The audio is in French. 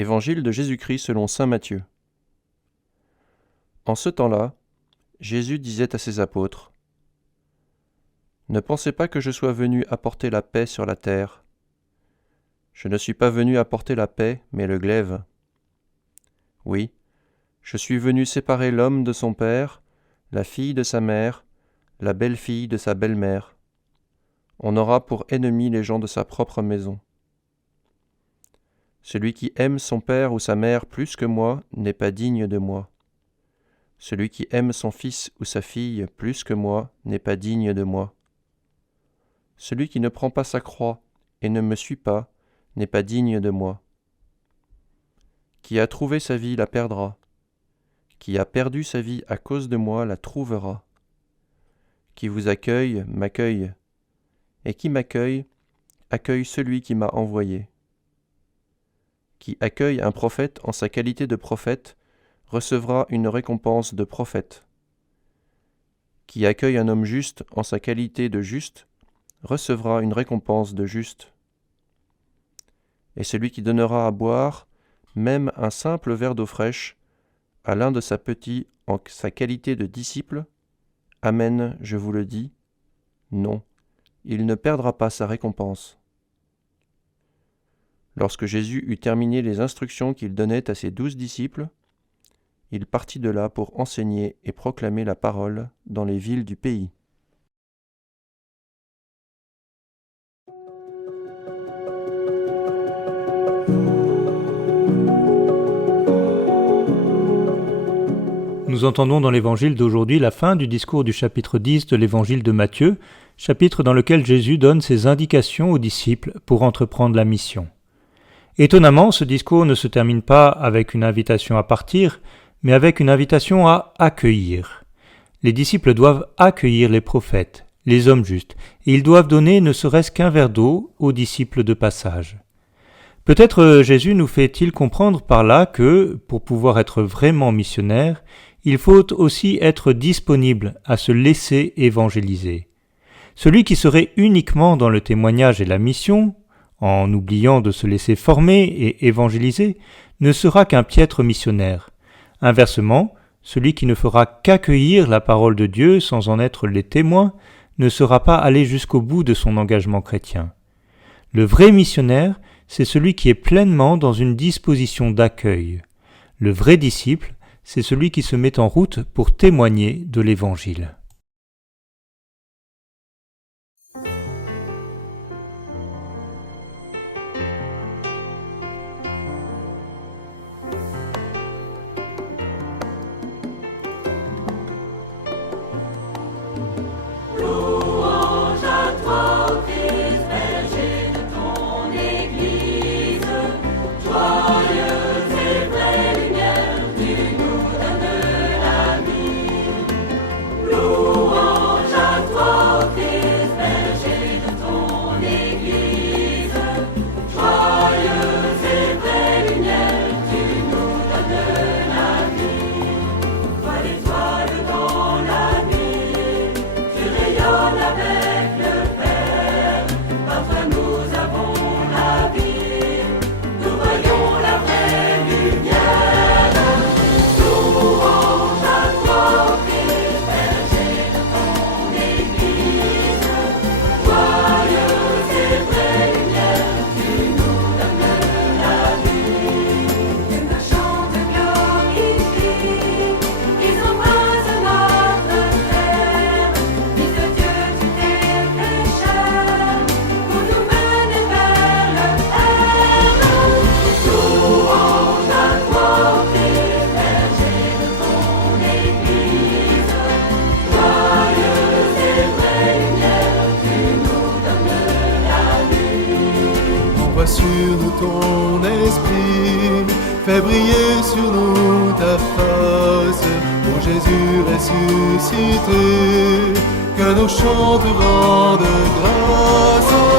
Évangile de Jésus-Christ selon saint Matthieu. En ce temps-là, Jésus disait à ses apôtres : « Ne pensez pas que je sois venu apporter la paix sur la terre. Je ne suis pas venu apporter la paix, mais le glaive. Oui, je suis venu séparer l'homme de son père, la fille de sa mère, la belle-fille de sa belle-mère. On aura pour ennemis les gens de sa propre maison. Celui qui aime son père ou sa mère plus que moi n'est pas digne de moi. Celui qui aime son fils ou sa fille plus que moi n'est pas digne de moi. Celui qui ne prend pas sa croix et ne me suit pas n'est pas digne de moi. Qui a trouvé sa vie la perdra. Qui a perdu sa vie à cause de moi la trouvera. Qui vous accueille m'accueille, et qui m'accueille accueille celui qui m'a envoyé. Qui accueille un prophète en sa qualité de prophète recevra une récompense de prophète. Qui accueille un homme juste en sa qualité de juste recevra une récompense de juste. Et celui qui donnera à boire, même un simple verre d'eau fraîche, à l'un de sa petits en sa qualité de disciple, amen, je vous le dis, non, il ne perdra pas sa récompense. » Lorsque Jésus eut terminé les instructions qu'il donnait à ses 12 disciples, il partit de là pour enseigner et proclamer la parole dans les villes du pays. Nous entendons dans l'évangile d'aujourd'hui la fin du discours du chapitre 10 de l'évangile de Matthieu, chapitre dans lequel Jésus donne ses indications aux disciples pour entreprendre la mission. Étonnamment, ce discours ne se termine pas avec une invitation à partir, mais avec une invitation à accueillir. Les disciples doivent accueillir les prophètes, les hommes justes, et ils doivent donner ne serait-ce qu'un verre d'eau aux disciples de passage. Peut-être Jésus nous fait-il comprendre par là que, pour pouvoir être vraiment missionnaire, il faut aussi être disponible à se laisser évangéliser. Celui qui serait uniquement dans le témoignage et la mission, en oubliant de se laisser former et évangéliser, ne sera qu'un piètre missionnaire. Inversement, celui qui ne fera qu'accueillir la parole de Dieu sans en être les témoins ne sera pas allé jusqu'au bout de son engagement chrétien. Le vrai missionnaire, c'est celui qui est pleinement dans une disposition d'accueil. Le vrai disciple, c'est celui qui se met en route pour témoigner de l'Évangile. Sur nous ton esprit, fais briller sur nous ta face, ô Jésus ressuscité, que nos chants te rendent grâce.